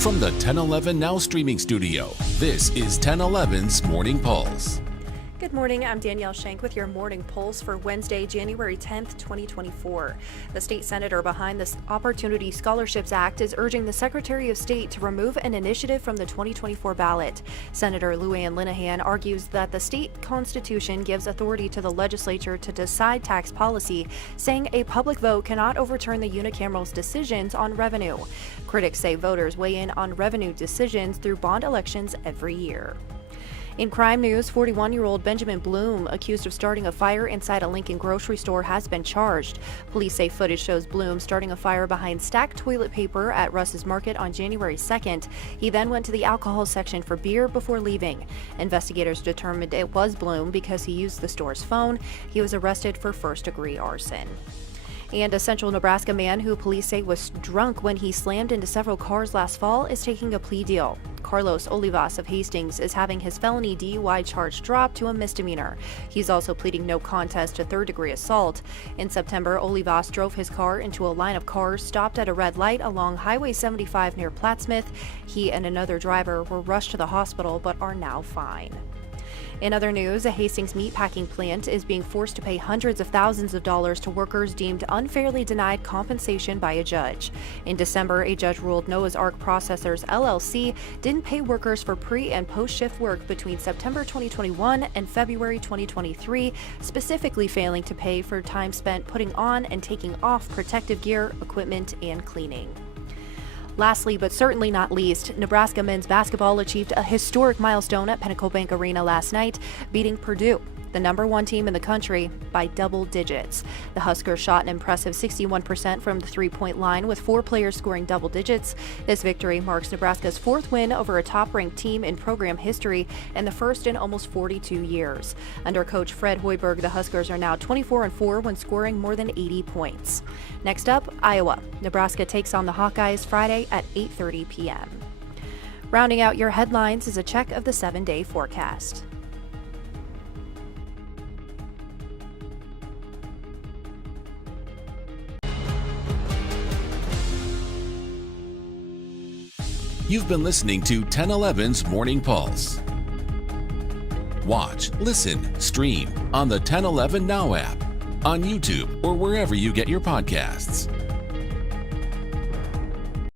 From the 1011 Now streaming studio, this is 1011's Morning Pulse. Good morning, I'm Danielle Shank with your Morning Pulse for Wednesday, January 10th, 2024. The state senator behind the Opportunity Scholarships Act is urging the Secretary of State to remove an initiative from the 2024 ballot. Senator Lou Ann Linehan argues that the state constitution gives authority to the legislature to decide tax policy, saying a public vote cannot overturn the unicameral's decisions on revenue. Critics say voters weigh in on revenue decisions through bond elections every year. In crime news, 41-year-old Benjamin Bloom, accused of starting a fire inside a Lincoln grocery store, has been charged. Police say footage shows Bloom starting a fire behind stacked toilet paper at Russ's Market on January 2nd. He then went to the alcohol section for beer before leaving. Investigators determined it was Bloom because he used the store's phone. He was arrested for first-degree arson. And a central Nebraska man who police say was drunk when he slammed into several cars last fall is taking a plea deal. Carlos Olivas of Hastings is having his felony DUI charge dropped to a misdemeanor. He's also pleading no contest to third-degree assault. In September, Olivas drove his car into a line of cars stopped at a red light along Highway 75 near Plattsmouth. He and another driver were rushed to the hospital but are now fine. In other news, a Hastings meatpacking plant is being forced to pay hundreds of thousands of dollars to workers deemed unfairly denied compensation by a judge. In December, a judge ruled Noah's Ark Processors LLC didn't pay workers for pre- and post-shift work between September 2021 and February 2023, specifically failing to pay for time spent putting on and taking off protective gear, equipment, and cleaning. Lastly, but certainly not least, Nebraska men's basketball achieved a historic milestone at Pinnacle Bank Arena last night, beating Purdue, the #1 team in the country, by double digits. The Huskers shot an impressive 61% from the three-point line, with 4 players scoring double digits. This victory marks Nebraska's 4th win over a top-ranked team in program history and the first in almost 42 years. Under coach Fred Hoiberg, the Huskers are now 24-4 when scoring more than 80 points. Next up, Iowa. Nebraska takes on the Hawkeyes Friday at 8:30 p.m. Rounding out your headlines is a check of the 7-day forecast. You've been listening to 1011's Morning Pulse. Watch, listen, stream on the 1011 Now app, on YouTube, or wherever you get your podcasts.